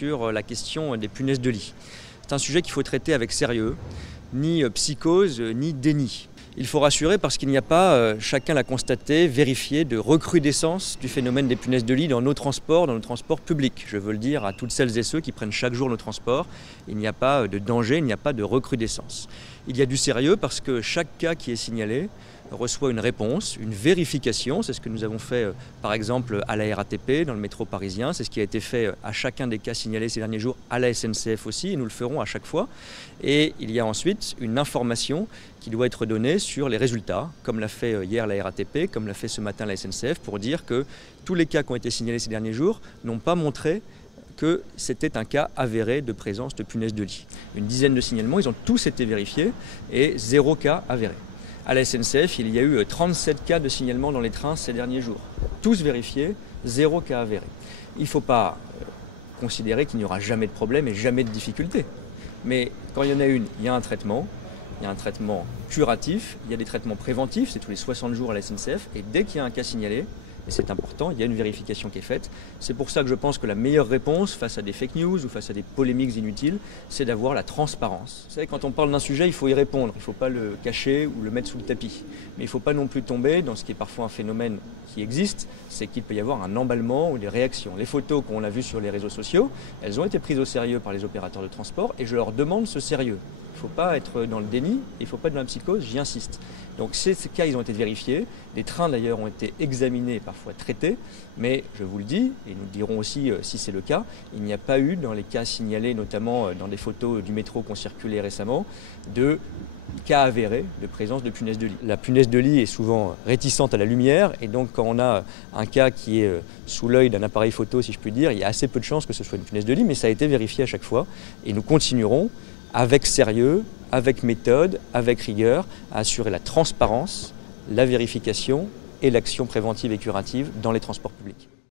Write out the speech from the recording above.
sur la question des punaises de lit. C'est un sujet qu'il faut traiter avec sérieux, ni psychose, ni déni. Il faut rassurer parce qu'il n'y a pas, chacun l'a constaté, vérifié, de recrudescence du phénomène des punaises de lit dans nos transports publics. Je veux le dire à toutes celles et ceux qui prennent chaque jour nos transports, il n'y a pas de danger, il n'y a pas de recrudescence. Il y a du sérieux parce que chaque cas qui est signalé reçoit une réponse, une vérification. C'est ce que nous avons fait par exemple à la RATP, dans le métro parisien. C'est ce qui a été fait à chacun des cas signalés ces derniers jours à la SNCF aussi, et nous le ferons à chaque fois. Et il y a ensuite une information qui doit être donnée sur les résultats, comme l'a fait hier la RATP, comme l'a fait ce matin la SNCF, pour dire que tous les cas qui ont été signalés ces derniers jours n'ont pas montré que c'était un cas avéré de présence de punaises de lit. Une dizaine de signalements, ils ont tous été vérifiés et 0 cas avéré. À la SNCF, il y a eu 37 cas de signalement dans les trains ces derniers jours. Tous vérifiés, 0 cas avéré. Il ne faut pas considérer qu'il n'y aura jamais de problème et jamais de difficulté. Mais quand il y en a une, il y a un traitement. Il y a un traitement curatif, il y a des traitements préventifs, c'est tous les 60 jours à la SNCF. Et dès qu'il y a un cas signalé, et c'est important, il y a une vérification qui est faite. C'est pour ça que je pense que la meilleure réponse face à des fake news ou face à des polémiques inutiles, c'est d'avoir la transparence. Vous savez, quand on parle d'un sujet, il faut y répondre. Il ne faut pas le cacher ou le mettre sous le tapis. Mais il ne faut pas non plus tomber dans ce qui est parfois un phénomène qui existe, c'est qu'il peut y avoir un emballement ou des réactions. Les photos qu'on a vues sur les réseaux sociaux, elles ont été prises au sérieux par les opérateurs de transport et je leur demande ce sérieux. Il ne faut pas être dans le déni, il ne faut pas être dans la psychose, j'y insiste. Donc ces cas, ils ont été vérifiés. Les trains d'ailleurs ont été examinés et parfois traités. Mais je vous le dis, et nous le dirons aussi si c'est le cas, il n'y a pas eu dans les cas signalés, notamment dans des photos du métro qui ont circulé récemment, de cas avérés de présence de punaises de lit. La punaise de lit est souvent réticente à la lumière et donc quand on a un cas qui est sous l'œil d'un appareil photo, si je puis dire, il y a assez peu de chances que ce soit une punaise de lit, mais ça a été vérifié à chaque fois et nous continuerons avec sérieux, avec méthode, avec rigueur, à assurer la transparence, la vérification et l'action préventive et curative dans les transports publics.